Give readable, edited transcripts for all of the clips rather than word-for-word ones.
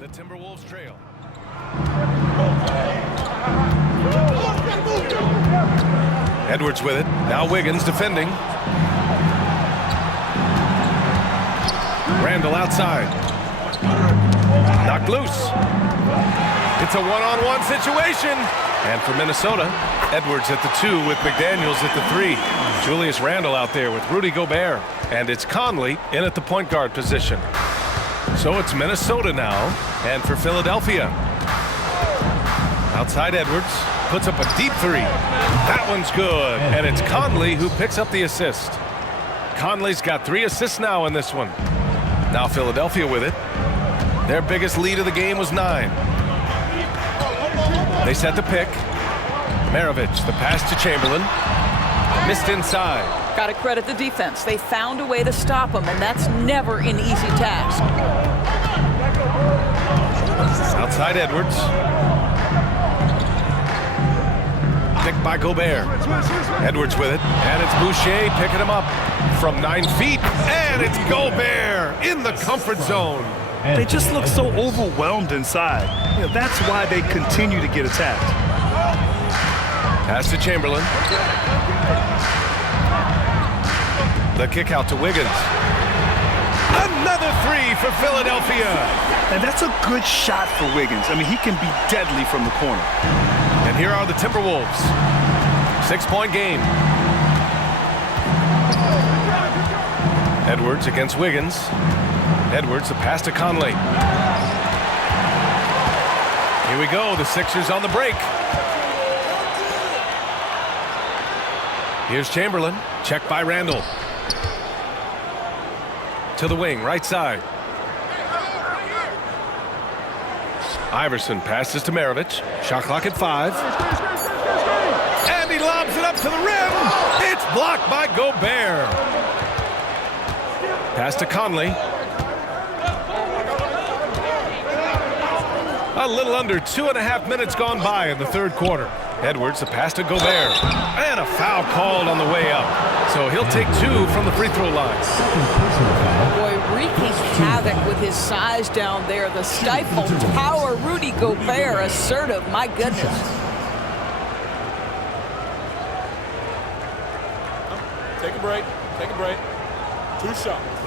The Timberwolves trail. Edwards with it. Now Wiggins defending. Randall outside. Knocked loose. It's a one-on-one situation. And for Minnesota, Edwards at the 2 with McDaniels at the 3. Julius Randle out there with Rudy Gobert. And it's Conley in at the point guard position. So it's Minnesota now. And for Philadelphia, outside Edwards, puts up a deep 3. That one's good. And it's Conley who picks up the assist. Conley's got 3 assists now in this one. Now Philadelphia with it. Their biggest lead of the game was 9. They set the pick. Maravich, the pass to Chamberlain. Missed inside. Got to credit the defense. They found a way to stop him, and that's never an easy task. Outside Edwards. Picked by Gobert. Edwards with it, and it's Boucher picking him up from 9 feet, and it's Gobert in the comfort zone. They just look so overwhelmed inside. That's why they continue to get attacked. Pass to Chamberlain. The kick out to Wiggins. Another 3 for Philadelphia. And that's a good shot for Wiggins. I mean, he can be deadly from the corner. And here are the Timberwolves. 6-point game. Edwards against Wiggins. Edwards, the pass to Conley. Here we go, the Sixers on the break. Here's Chamberlain, checked by Randall. To the wing, right side. Iverson passes to Maravich. Shot clock at 5. And he lobs it up to the rim. It's blocked by Gobert. Pass to Conley. A little under 2.5 minutes gone by in the third quarter. Edwards, the pass to Gobert. And a foul called on the way up. So he'll take 2 from the free throw line. Boy, wreaking havoc with his size down there. The stifle tower, Rudy Gobert, assertive, my goodness. Take a break. Take a break. 2 shots.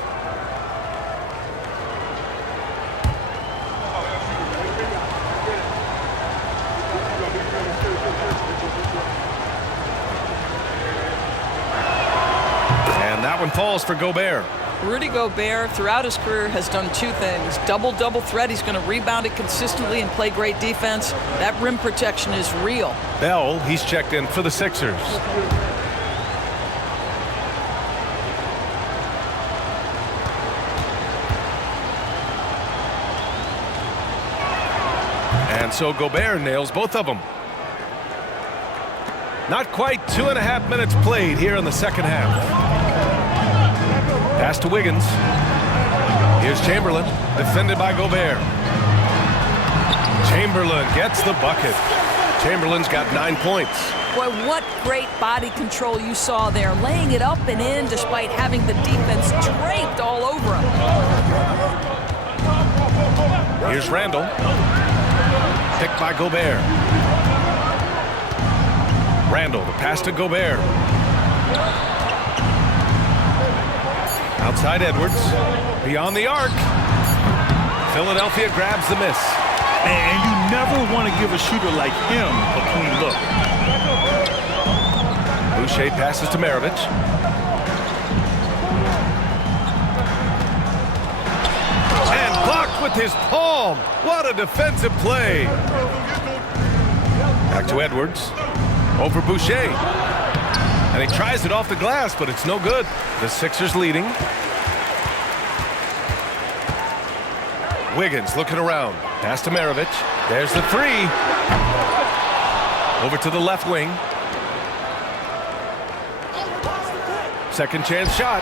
And that one falls for Gobert. Rudy Gobert, throughout his career, has done 2 things. Double threat. He's going to rebound it consistently and play great defense. That rim protection is real. Bell, he's checked in for the Sixers. And so Gobert nails both of them. Not quite 2.5 minutes played here in the second half. Pass to Wiggins. Here's Chamberlain, defended by Gobert. Chamberlain gets the bucket. Chamberlain's got 9 points. Boy, what great body control you saw there, laying it up and in despite having the defense draped all over him. Here's Randall. Picked by Gobert. Randall, the pass to Gobert. Outside Edwards. Beyond the arc. Philadelphia grabs the miss. And you never want to give a shooter like him a clean look. Boucher passes to Maravich. And blocked with his palm. What a defensive play. Back to Edwards. Over Boucher. And he tries it off the glass, but it's no good. The Sixers leading. Wiggins looking around. Pass to Maravich. There's the 3. Over to the left wing. Second chance shot.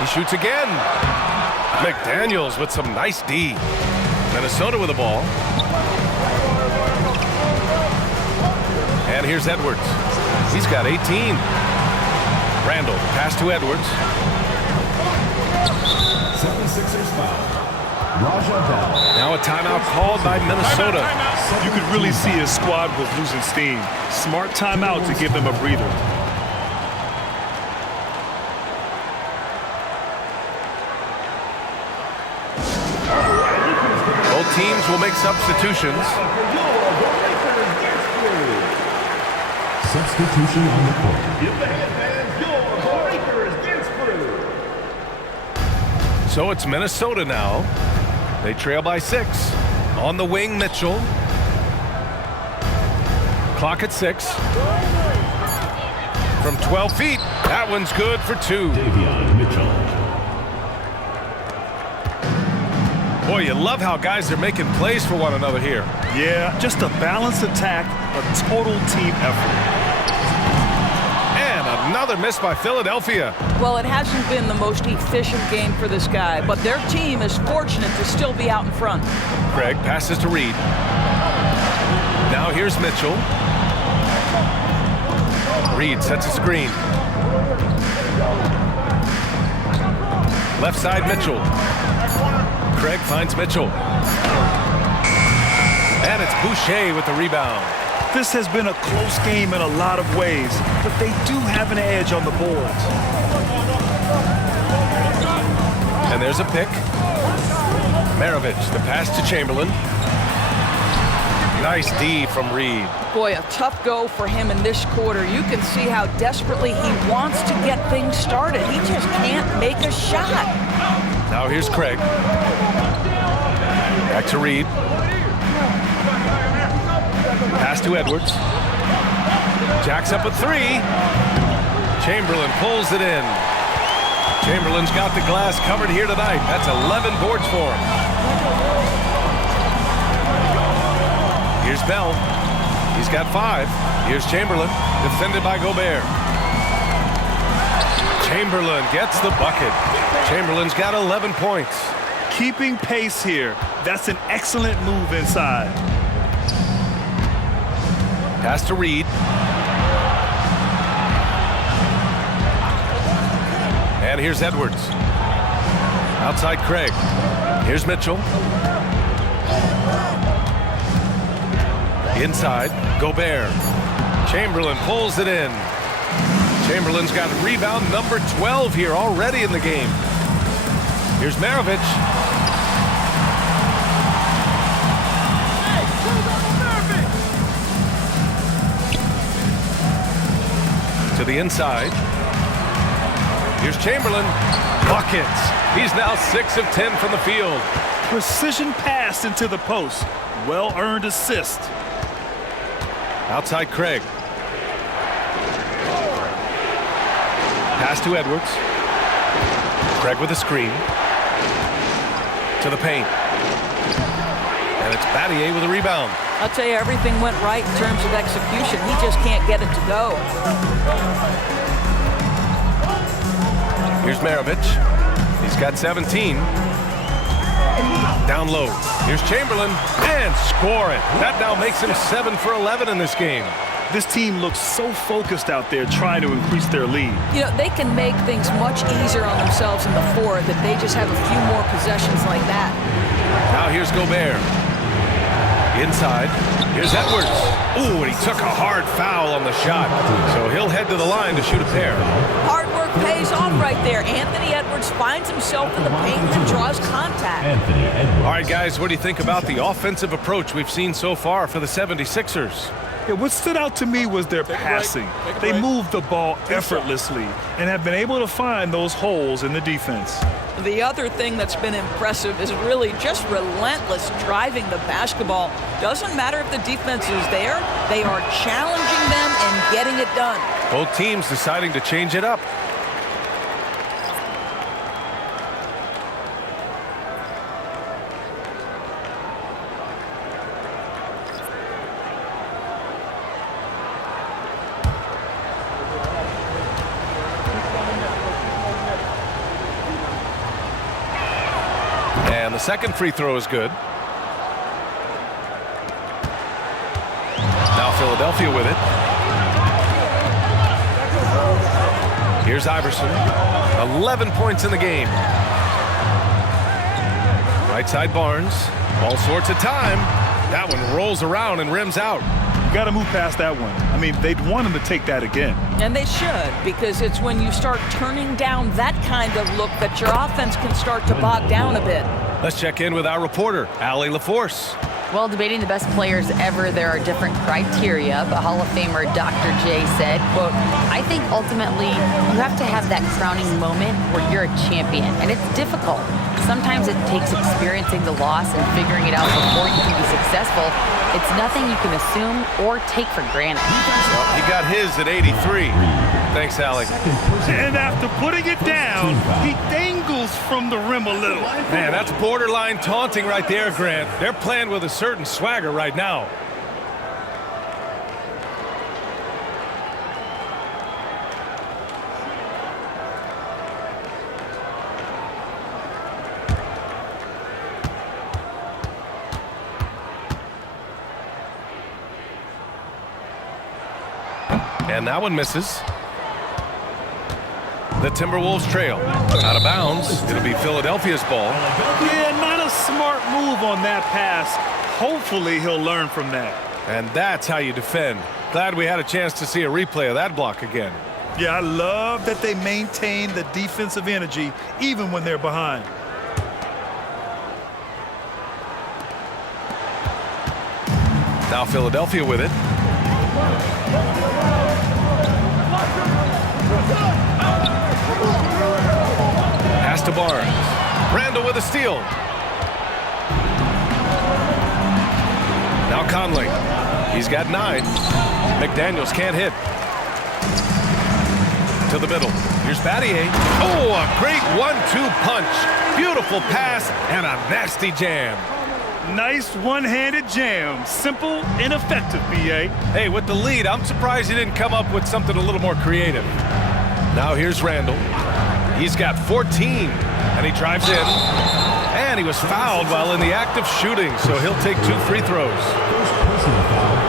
He shoots again. McDaniels with some nice D. Minnesota with the ball. And here's Edwards. He's got 18. Randall, pass to Edwards. 76ers foul. Now a timeout called by Minnesota. You could really see his squad was losing steam. Smart timeout to give them a breather. Both teams will make substitutions. Substitution on the court. So it's Minnesota now. They trail by 6. On the wing, Mitchell. Clock at 6. From 12 feet. That one's good for 2. Mitchell. Boy, you love how guys are making plays for one another here. Yeah, just a balanced attack, a total team effort. And another miss by Philadelphia. Well, it hasn't been the most efficient game for this guy, but their team is fortunate to still be out in front. Craig passes to Reed. Now here's Mitchell. Reed sets a screen. Left side, Mitchell. Craig finds Mitchell. And it's Boucher with the rebound. This has been a close game in a lot of ways, but they do have an edge on the boards. And there's a pick. Maravich, the pass to Chamberlain. Nice D from Reed. Boy, a tough go for him in this quarter. You can see how desperately he wants to get things started. He just can't make a shot. Now here's Craig. Back to Reed. Pass to Edwards. Jacks up a 3. Chamberlain pulls it in. Chamberlain's got the glass covered here tonight. That's 11 boards for him. Here's Bell. He's got 5. Here's Chamberlain, defended by Gobert. Chamberlain gets the bucket. Chamberlain's got 11 points. Keeping pace here. That's an excellent move inside. Pass to Reed. And here's Edwards. Outside Craig. Here's Mitchell. Inside, Gobert. Chamberlain pulls it in. Chamberlain's got rebound number 12 here already in the game. Here's Maravich. To the inside. Here's Chamberlain. Buckets. He's now 6 of 10 from the field. Precision pass into the post. Well-earned assist. Outside Craig. Pass to Edwards. Craig with a screen. To the paint. And it's Battier with a rebound. I'll tell you, everything went right in terms of execution. He just can't get it to go. Here's Maravich. He's got 17. Down low. Here's Chamberlain. And score it. That now makes him 7 for 11 in this game. This team looks so focused out there trying to increase their lead. You know, they can make things much easier on themselves in the fourth if they just have a few more possessions like that. Now here's Gobert. Inside. Here's Edwards. Ooh, and he took a hard foul on the shot. So he'll head to the line to shoot a pair. Hard work pays off right there. Anthony Edwards finds himself in the paint and draws contact. All right, guys, what do you think about the offensive approach we've seen so far for the 76ers? Yeah, what stood out to me was their passing. They moved the ball effortlessly and have been able to find those holes in the defense. The other thing that's been impressive is really just relentless driving the basketball. Doesn't matter if the defense is there, they are challenging them and getting it done. Both teams deciding to change it up. And the second free throw is good. Now Philadelphia with it. Here's Iverson. 11 points in the game. Right side Barnes. All sorts of time. That one rolls around and rims out. You got to move past that one. I mean, they'd want him to take that again. And they should, because it's when you start turning down that kind of look that your offense can start to bog down a bit. Let's check in with our reporter, Allie LaForce. Well, debating the best players ever, there are different criteria, but Hall of Famer Dr. J said, quote, I think ultimately you have to have that crowning moment where you're a champion, and it's difficult. Sometimes it takes experiencing the loss and figuring it out before you can be successful. It's nothing you can assume or take for granted. Well, he got his at 83. Thanks, Allie. And after putting it down, he dangles from the rim a little. Man, that's borderline taunting right there, Grant. They're playing with a certain swagger right now. And that one misses. The Timberwolves trail. Out of bounds. It'll be Philadelphia's ball. Yeah, not a smart move on that pass. Hopefully he'll learn from that. And that's how you defend. Glad we had a chance to see a replay of that block again. Yeah, I love that they maintain the defensive energy even when they're behind. Now Philadelphia with it. Pass to Barnes. Randall with a steal. Now Conley. He's got 9. McDaniels can't hit. To the middle. Here's Battier. Oh, a great 1-2 punch. Beautiful pass and a nasty jam. Nice one-handed jam. Simple and effective, B.A. Hey, with the lead, I'm surprised he didn't come up with something a little more creative. Now here's Randall. He's got 14, and he drives in. And he was fouled while in the act of shooting, so he'll take 2 free throws.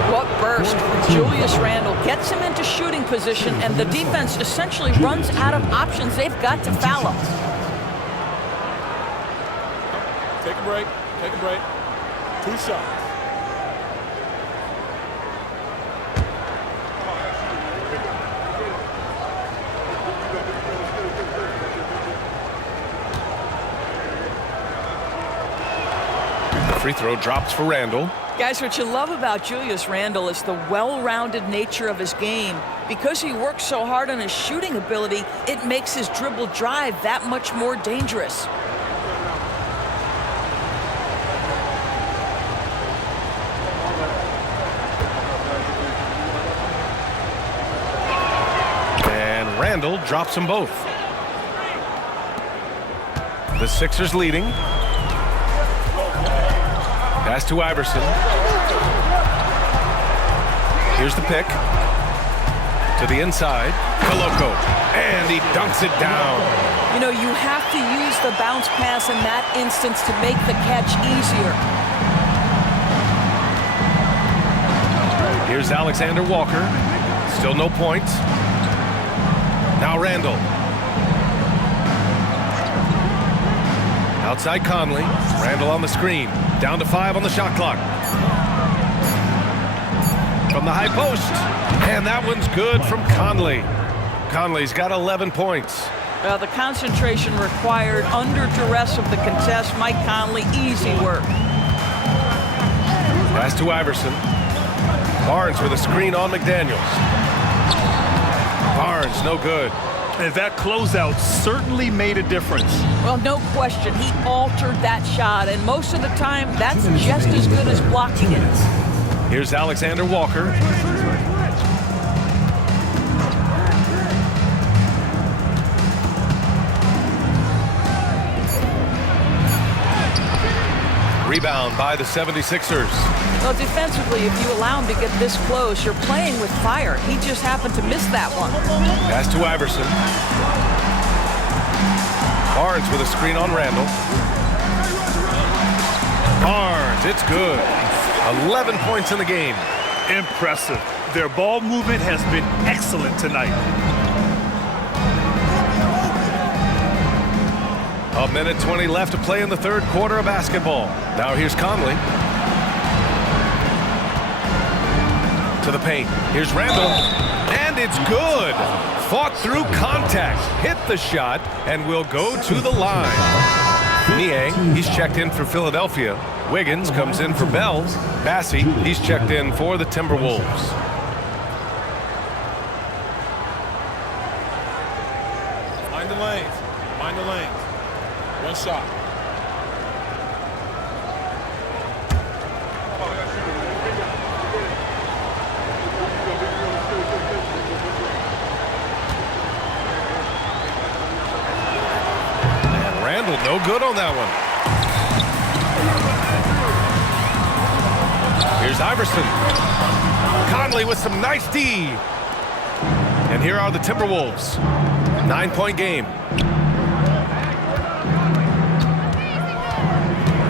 What burst from Julius Randle gets him into shooting position, and the defense essentially runs out of options. They've got to foul him. Take a break. Take a break. 2 shots. The free throw drops for Randall. Guys, what you love about Julius Randle is the well-rounded nature of his game. Because he works so hard on his shooting ability, it makes his dribble drive that much more dangerous. And Randall drops them both. The Sixers leading. Pass to Iverson. Here's the pick. To the inside. Koloko. And he dunks it down. You know, you have to use the bounce pass in that instance to make the catch easier. Here's Alexander Walker. Still no points. Now Randall. Outside Conley. Randall on the screen. Down to 5 on the shot clock. From the high post. And that one's good from Conley. Conley's got 11 points. The concentration required under duress of the contest. Mike Conley, easy work. Pass to Iverson. Barnes with a screen on McDaniels. Barnes, no good. And that closeout certainly made a difference. Well, no question. He altered that shot, and most of the time, that's just as good as blocking it. Here's Alexander Walker. Rebound by the 76ers. Well, defensively, if you allow him to get this close, you're playing with fire. He just happened to miss that one. Pass to Iverson. Barnes with a screen on Randall. Barnes, it's good. 11 points in the game. Impressive. Their ball movement has been excellent tonight. A minute 20 left to play in the third quarter of basketball. Now here's Conley. To the paint. Here's Randall. And it's good. Fought through contact. Hit the shot and will go to the line. Niang, he's checked in for Philadelphia. Wiggins comes in for Bell. Bassey, he's checked in for the Timberwolves. Mind the lanes. Mind the lanes. One shot. And Randall, no good on that one. Here's Iverson. Conley with some nice D. And here are the Timberwolves. 9-point game.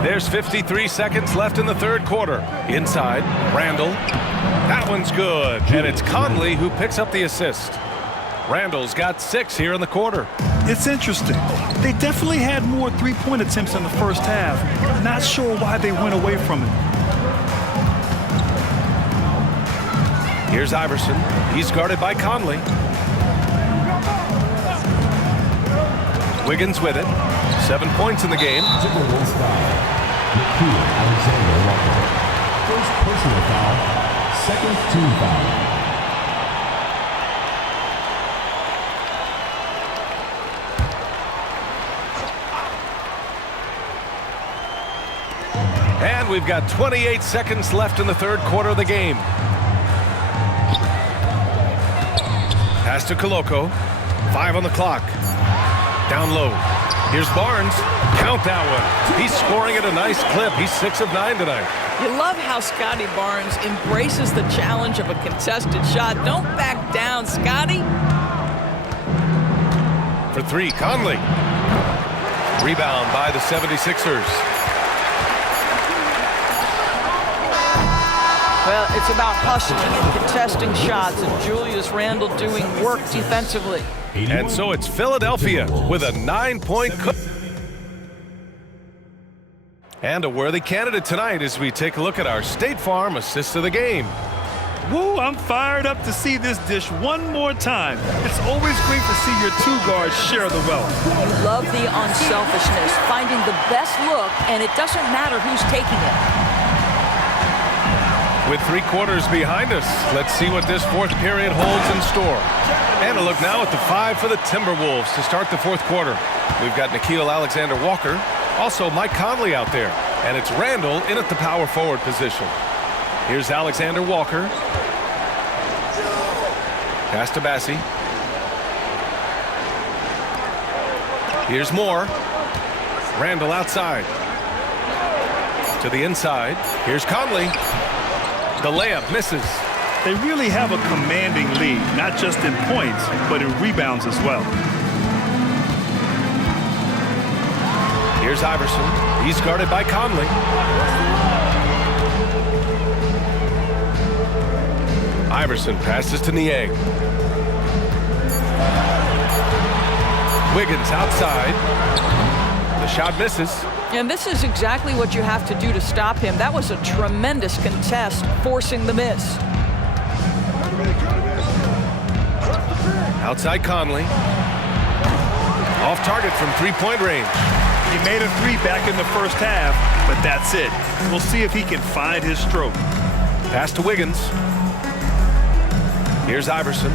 There's 53 seconds left in the third quarter. Inside, Randall. That one's good. And it's Conley who picks up the assist. Randall's got 6 here in the quarter. It's interesting. They definitely had more three-point attempts in the first half. Not sure why they went away from it. Here's Iverson. He's guarded by Conley. Wiggins with it. 7 points in the game. Timberwolves foul. Alexander Walker. First personal foul. Second team foul. And we've got 28 seconds left in the third quarter of the game. Pass to Koloko. 5 on the clock. Down low. Here's Barnes. Count that one. He's scoring at a nice clip. He's 6 of 9 tonight. You love how Scotty Barnes embraces the challenge of a contested shot. Don't back down, Scotty. For 3, Conley. Rebound by the 76ers. Well, it's about hustling and contesting shots, and Julius Randle doing work defensively. And so it's Philadelphia with a 9-point and a worthy candidate tonight as we take a look at our State Farm assist of the game. Woo, I'm fired up to see this dish one more time. It's always great to see your two guards share the wealth. You love the unselfishness, finding the best look, and it doesn't matter who's taking it. With 3 quarters behind us, let's see what this fourth period holds in store. And a look now at the 5 for the Timberwolves to start the fourth quarter. We've got Nickeil Alexander-Walker, also Mike Conley out there, and it's Randall in at the power forward position. Here's Alexander-Walker. Pass to Bassey. Here's Moore. Randall outside. To the inside. Here's Conley. The layup misses. They really have a commanding lead, not just in points, but in rebounds as well. Here's Iverson. He's guarded by Conley. Iverson passes to Niang. Wiggins outside. The shot misses. And this is exactly what you have to do to stop him. That was a tremendous contest, forcing the miss. Outside Conley. Off target from three-point range. He made a 3 back in the first half, but that's it. We'll see if he can find his stroke. Pass to Wiggins. Here's Iverson.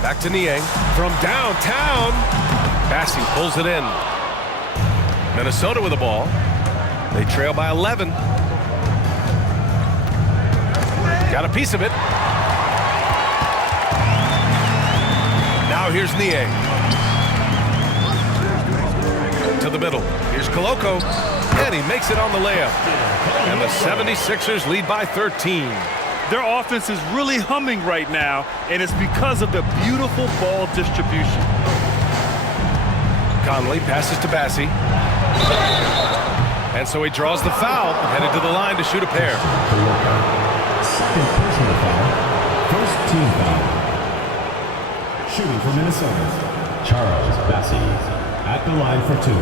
Back to Niang. From downtown. Bassey pulls it in. Minnesota with the ball. They trail by 11. Got a piece of it. Now here's Niang. To the middle. Here's Koloko. And he makes it on the layup. And the 76ers lead by 13. Their offense is really humming right now, and it's because of the beautiful ball distribution. Conley passes to Bassey. And so he draws the foul, headed to the line to shoot a pair. Second personal foul. First team foul. Shooting for Minnesota, Charles Bassey at the line for 2.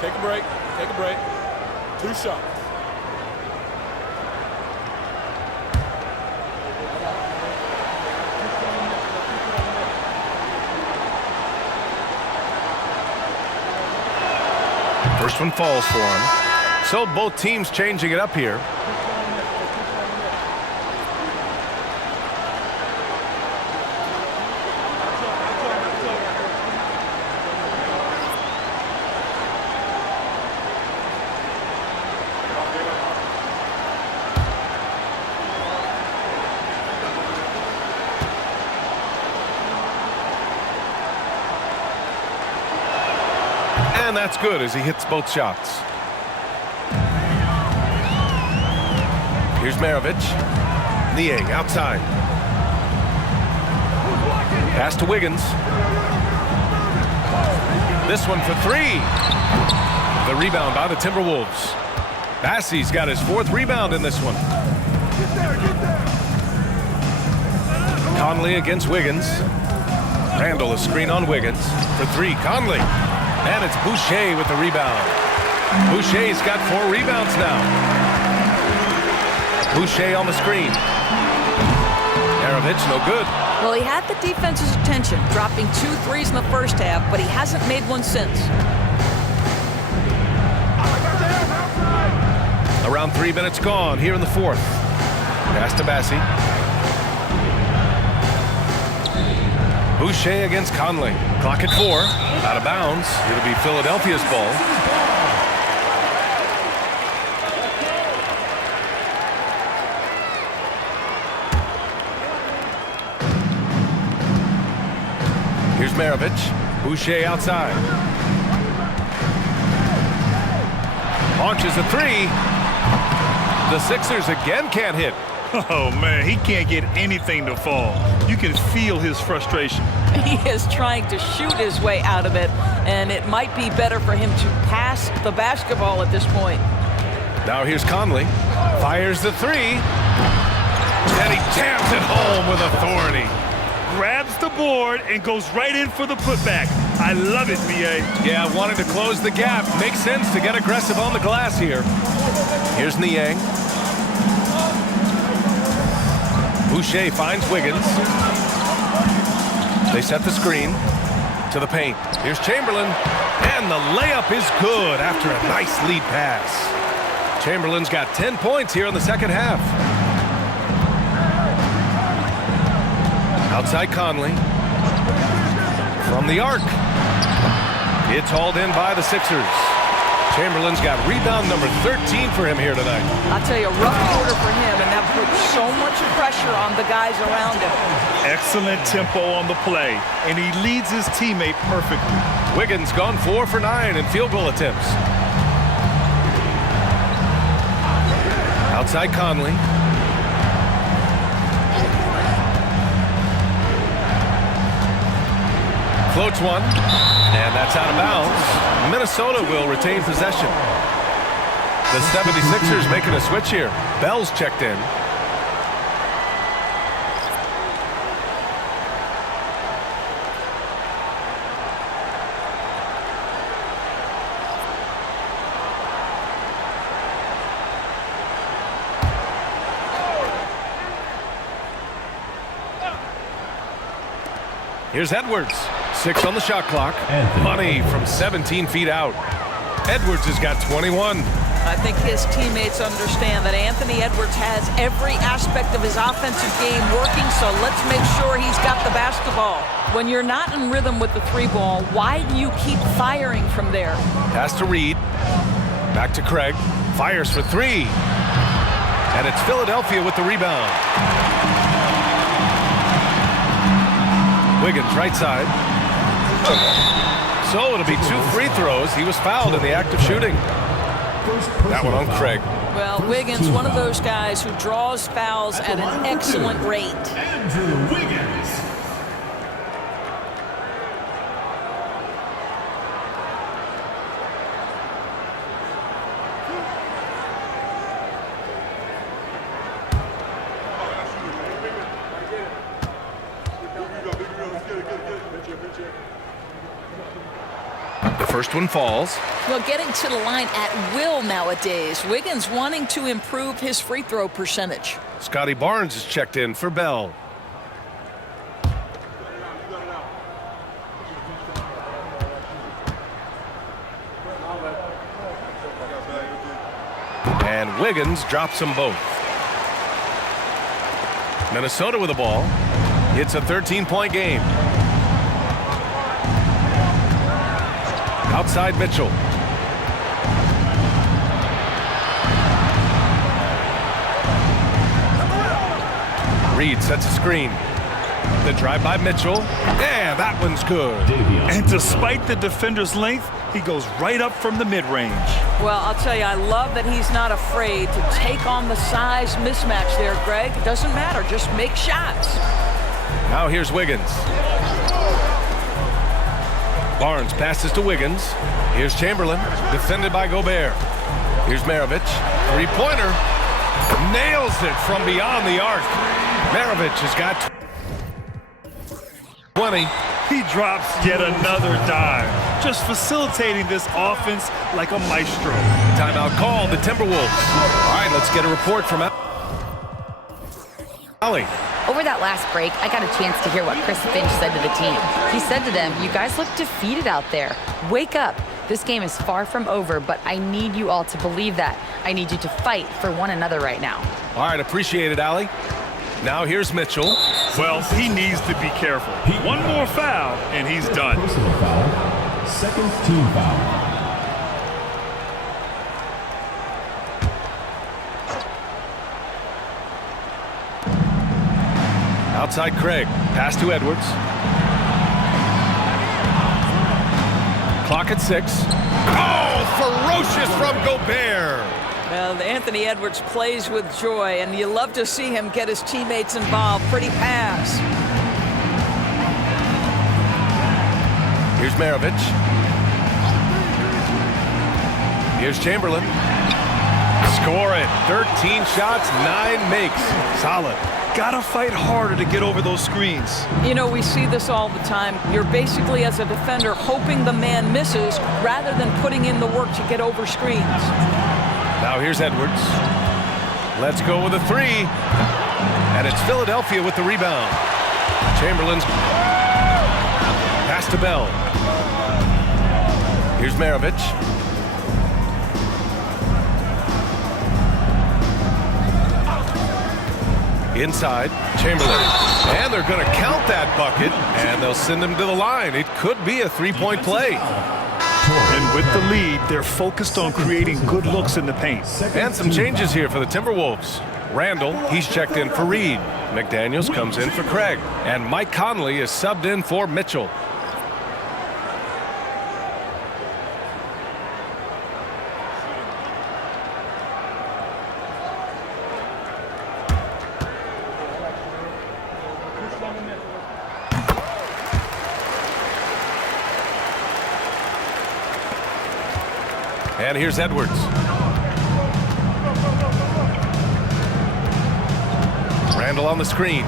Take a break. Take a break. 2 shots. First one falls for him. So both teams changing it up here. And that's good as he hits both shots. Here's Maravich. Niang outside. Pass to Wiggins. This one for 3. The rebound by the Timberwolves. Bassey's got his 4th rebound in this one. Conley against Wiggins. Randall a screen on Wiggins. For 3, Conley. And it's Boucher with the rebound. Boucher's got 4 rebounds now. Boucher on the screen. Maravich no good. Well, he had the defense's attention, dropping 2 threes in the first half, but he hasn't made one since. Around 3 minutes gone here in the 4th. Pass to Bassey. Boucher against Conley. Clock at 4. Out of bounds. It'll be Philadelphia's ball. Here's Maravich. Boucher outside. Launches a 3. The Sixers again can't hit. Oh, man, he can't get anything to fall. You can feel his frustration. He is trying to shoot his way out of it, and it might be better for him to pass the basketball at this point. Now here's Conley. Fires the 3. And he jams it home with authority. Grabs the board and goes right in for the putback. I love it, B.A. Yeah, wanted to close the gap. Makes sense to get aggressive on the glass here. Here's Niang. Boucher finds Wiggins. They set the screen to the paint. Here's Chamberlain. And the layup is good after a nice lead pass. Chamberlain's got 10 points here in the second half. Outside Conley. From the arc. It's hauled in by the Sixers. Chamberlain's got rebound number 13 for him here tonight. I'll tell you, a rough quarter for him, and that puts so much pressure on the guys around him. Excellent tempo on the play, and he leads his teammate perfectly. Wiggins gone 4 for 9 in field goal attempts. Outside Conley. Floats one, and that's out of bounds. Minnesota will retain possession. The 76ers making a switch here. Bell's checked in. Here's Edwards. 6 on the shot clock. Money from 17 feet out. Edwards has got 21. I think his teammates understand that Anthony Edwards has every aspect of his offensive game working, so let's make sure he's got the basketball. When you're not in rhythm with the 3 ball, why do you keep firing from there? Pass to Reed. Back to Craig. Fires for 3. And it's Philadelphia with the rebound. Wiggins right side. So it'll be 2 free throws. He was fouled in the act of shooting. That one on Craig. Well, Wiggins, one of those guys who draws fouls at an excellent rate. Andrew Wiggins. First one falls. Well, getting to the line at will nowadays. Wiggins wanting to improve his free throw percentage. Scotty Barnes is checked in for Bell. And Wiggins drops them both. Minnesota with the ball. It's a 13-point game. Outside Mitchell. Reed sets a screen. The drive by Mitchell. Yeah, that one's good. And despite the defender's length, he goes right up from the mid-range. Well, I'll tell you, I love that he's not afraid to take on the size mismatch there, Greg. It doesn't matter. Just make shots. Now here's Wiggins. Barnes passes to Wiggins. Here's Chamberlain, defended by Gobert. Here's Maravich. Three-pointer. Nails it from beyond the arc. Maravich has got 20. He drops yet another dime, just facilitating this offense like a maestro. Timeout called, the Timberwolves. All right, let's get a report from Ali. Over that last break, I got a chance to hear what Chris Finch said to the team. He said to them, "You guys look defeated out there. Wake up. This game is far from over, but I need you all to believe that. I need you to fight for one another right now." All right, appreciate it, Ali. Now here's Mitchell. Well, he needs to be careful. One more foul, and he's done. Personal foul. Second team foul. Outside Craig. Pass to Edwards. Clock at 6. Oh, ferocious from Gobert. Well, Anthony Edwards plays with joy, and you love to see him get his teammates involved. Pretty pass. Here's Maravich. Here's Chamberlain. Score it. 13 shots, 9 makes. Solid. Gotta fight harder to get over those screens. You know, we see this all the time. You're basically, as a defender, hoping the man misses rather than putting in the work to get over screens. Now here's Edwards. Let's go with a 3. And it's Philadelphia with the rebound. Chamberlain's pass to Bell. Here's Maravich. Inside, Chamberlain. And they're going to count that bucket, and they'll send him to the line. It could be a 3-point play. And with the lead, they're focused on creating good looks in the paint. And some changes here for the Timberwolves. Randall, he's checked in for Reed. McDaniels comes in for Craig. And Mike Conley is subbed in for Mitchell. And here's Edwards. Randall on the screen.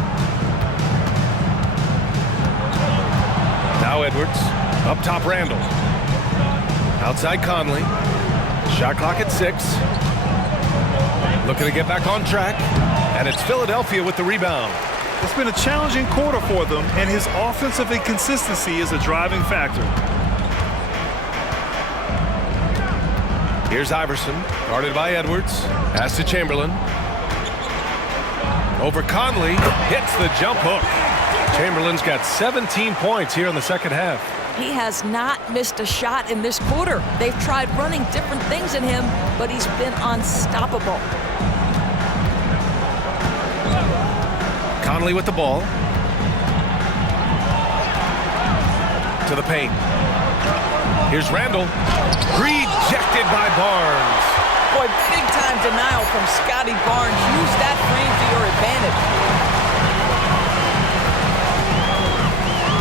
Now Edwards. Up top Randall. Outside Conley. Shot clock at 6. Looking to get back on track. And it's Philadelphia with the rebound. It's been a challenging quarter for them, and his offensive inconsistency is a driving factor. Here's Iverson, guarded by Edwards. Pass to Chamberlain. Over Conley, hits the jump hook. Chamberlain's got 17 points here in the second half. He has not missed a shot in this quarter. They've tried running different things in him, but he's been unstoppable. Conley with the ball. To the paint. Here's Randall. Rejected by Barnes. Boy, big-time denial from Scotty Barnes. Use that frame to your advantage.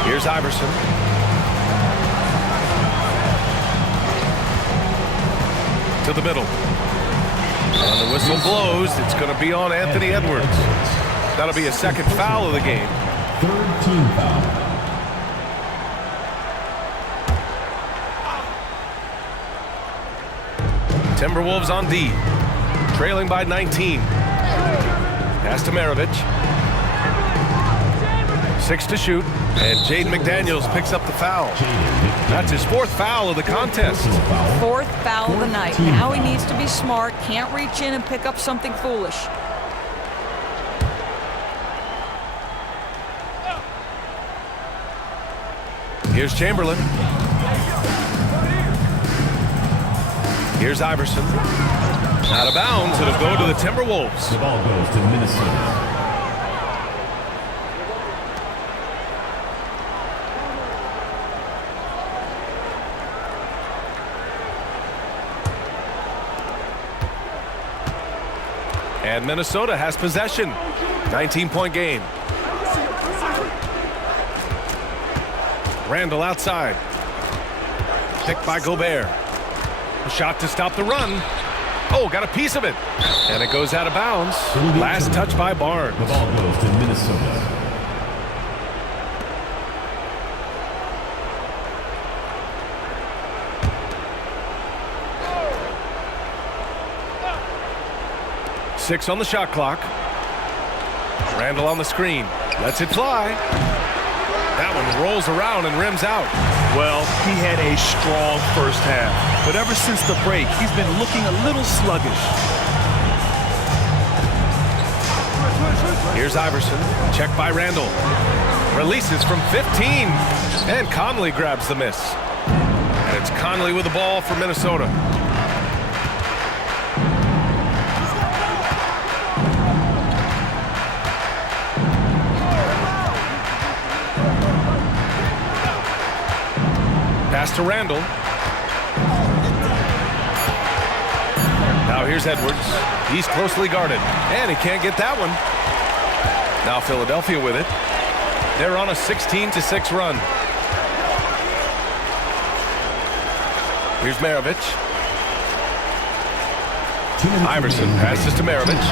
Here's Iverson. To the middle. And the whistle blows. It's going to be on Anthony Edwards. That'll be a second foul of the game. Third team foul. Timberwolves on D, trailing by 19. Pass to Maravich. 6 to shoot, and Jaden McDaniels picks up the foul. That's his 4th foul of the contest. 4th foul of the night. Now he needs to be smart, can't reach in and pick up something foolish. Here's Chamberlain. Here's Iverson. Out of bounds, it'll go to the Timberwolves. The ball goes to Minnesota. And Minnesota has possession. 19-point game. Randall outside. Picked by Gobert. A shot to stop the run. Oh, got a piece of it. And it goes out of bounds. Last touch by Barnes. The ball goes to Minnesota. Six on the shot clock. Randall on the screen. Lets it fly. That one rolls around and rims out. Well, he had a strong first half, but ever since the break, he's been looking a little sluggish. Here's Iverson. Check by Randall. Releases from 15. And Conley grabs the miss. And it's Conley with the ball for Minnesota. Pass to Randall. Now here's Edwards. He's closely guarded, and he can't get that one. Now Philadelphia with it. They're on a 16-6 run. Here's Maravich. Iverson passes to Maravich.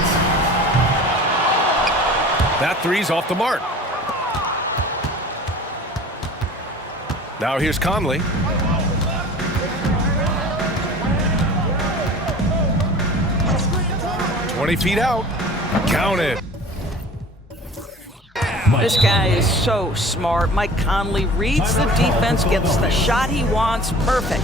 That three's off the mark. Now here's Conley. "20 feet out. Counted." This guy is so smart. Mike Conley reads the defense, gets the shot he wants. Perfect.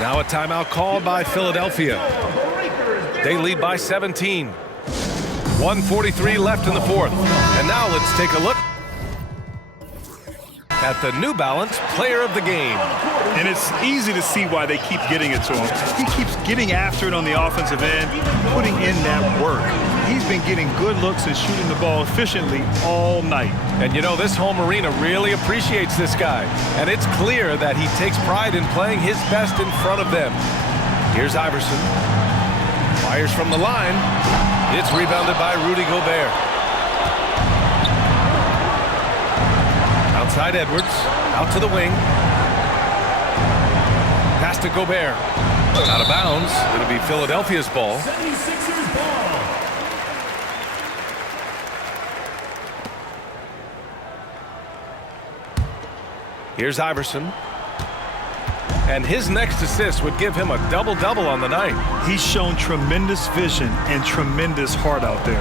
Now a timeout called by Philadelphia. They lead by 17. 1:43 left in the 4th. And now let's take a look at the New Balance Player of the Game. And it's easy to see why they keep getting it to him. He keeps getting after it on the offensive end, putting in that work. He's been getting good looks and shooting the ball efficiently all night. And you know, this home arena really appreciates this guy. And it's clear that he takes pride in playing his best in front of them. Here's Iverson. Fires from the line. It's rebounded by Rudy Gobert. Outside Edwards. Out to the wing. Pass to Gobert. Out of bounds. It'll be Philadelphia's ball. 76ers ball. Here's Iverson. And his next assist would give him a double-double on the night. He's shown tremendous vision and tremendous heart out there.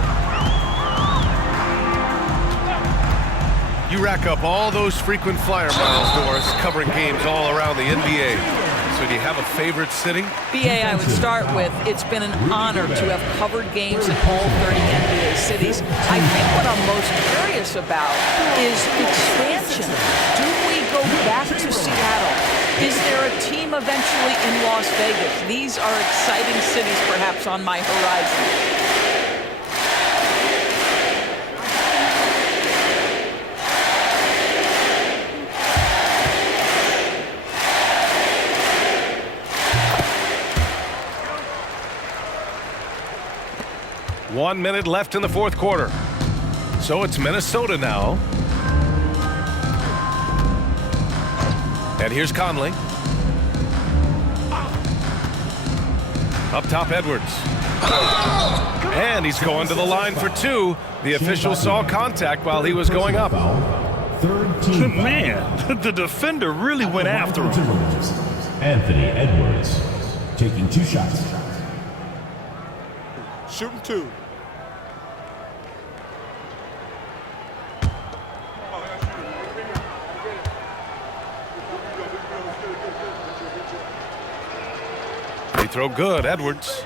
You rack up all those frequent flyer miles, Doris, covering games all around the NBA. So do you have a favorite city? BA, I would start with, it's been an honor to have covered games in all 30 NBA cities. I think what I'm most curious about is expansion. Do we go back to Seattle? Is there a team eventually in Las Vegas? These are exciting cities perhaps on my horizon. One minute left in the 4th quarter. So it's Minnesota now. And here's Conley. Up top, Edwards. And he's going to the line for 2. The official saw contact while he was going up. third team. Man, the defender really went after him. Timberwolves, Anthony Edwards, taking 2 shots. Shooting 2. Free throw good, Edwards.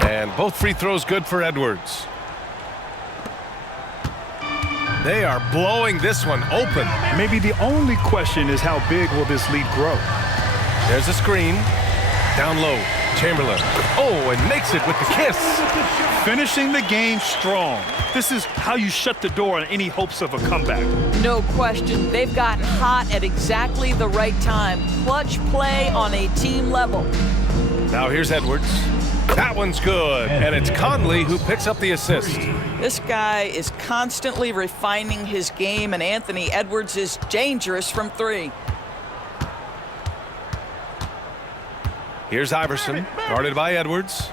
And both free throws good for Edwards. They are blowing this one open. Maybe the only question is how big will this lead grow? There's a screen. Down low. Chamberlain. Oh, and makes it with the kiss. Finishing the game strong. This is how you shut the door on any hopes of a comeback. No question. They've gotten hot at exactly the right time. Clutch play on a team level. Now here's Edwards. That one's good. And it's Conley who picks up the assist. This guy is constantly refining his game, and Anthony Edwards is dangerous from 3. Here's Iverson, guarded by Edwards.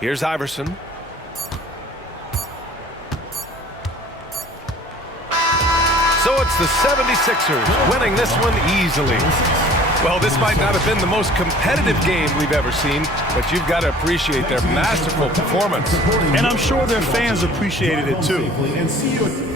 Here's Iverson. So it's the 76ers winning this one easily. Well, this might not have been the most competitive game we've ever seen, but you've got to appreciate their masterful performance. And I'm sure their fans appreciated it too. And see you at